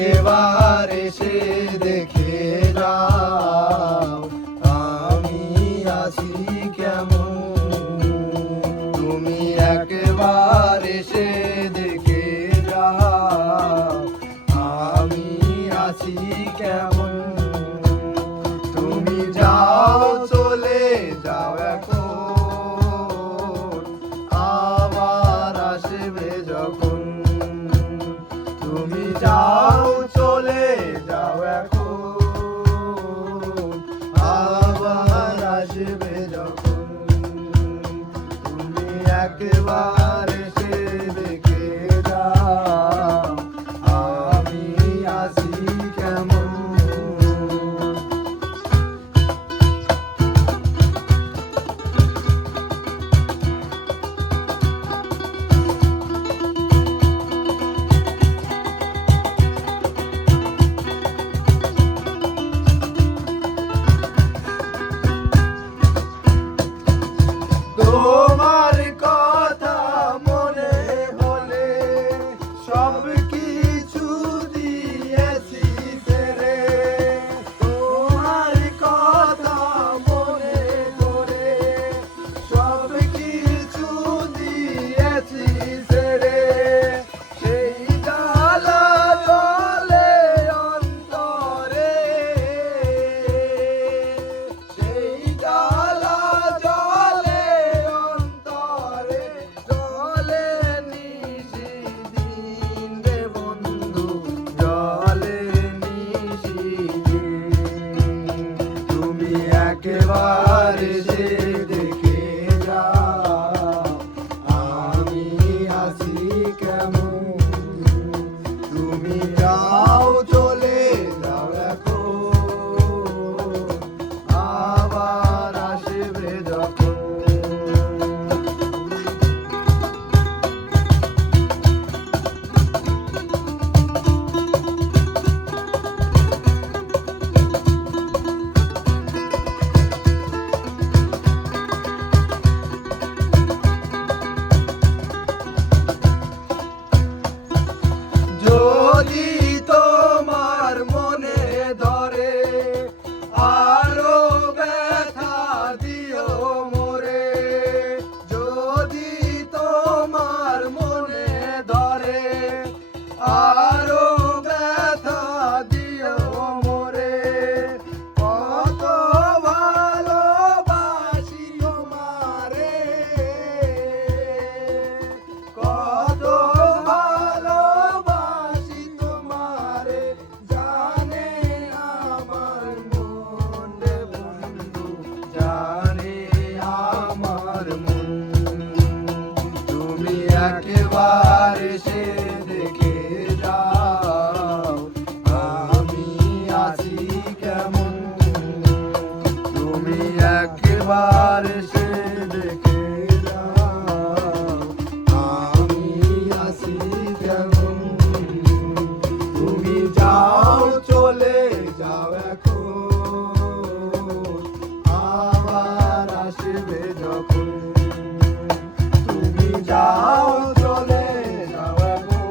একবার এসে দেখে যাও আমি আছি কেমন। তুমি একবার এসে দেখে যাও আমি আছি কেমন। তুমি যাও চলে যাও এখন আবার আসবে যখন। তুমি যাও চলে যাও এখন আবার আসবে যখন। তুমি একবার এসে দেখে যাও আমি আছি কেমন। তোমার কথা মনে হলে সব কিছু দিয়েছি ছেড়ে। তোমার কথা মনে করে সব কিছু দিয়েছি ছেড়ে। সেই জ্বালা জ্বলে অন্তরে, সেই জ্বালা জ্বলে অন্তরে, জ্বলে নিশিদিন রে বন্ধু, জ্বলে নিশিদিন। তুমি একবার এসে দেখে যাও আমি আছি কেমন। তুমি যাও চলে যাও এখন আবার আসবে যখন। যদি তোমার মনে ধরে আরো ব্যথা দিও মোরে। যদি তোমার মনে ধরে আরো ব্যথা দিও মোরে। কত ভালোবাসি তোমারে, কত ভালোবাসি তোমারে, জানে আমার মন রে বন্ধু, জানে আমার মন। তুমি একবার এসে দেখে যাও আমি আছি কেমন। তুমি একবার এসে দেখে যাও আমি আছি কেমন। তুমি যাও চলে যাও এখন আবার আসবে যখন। তুমি যাও চলে যাও এখন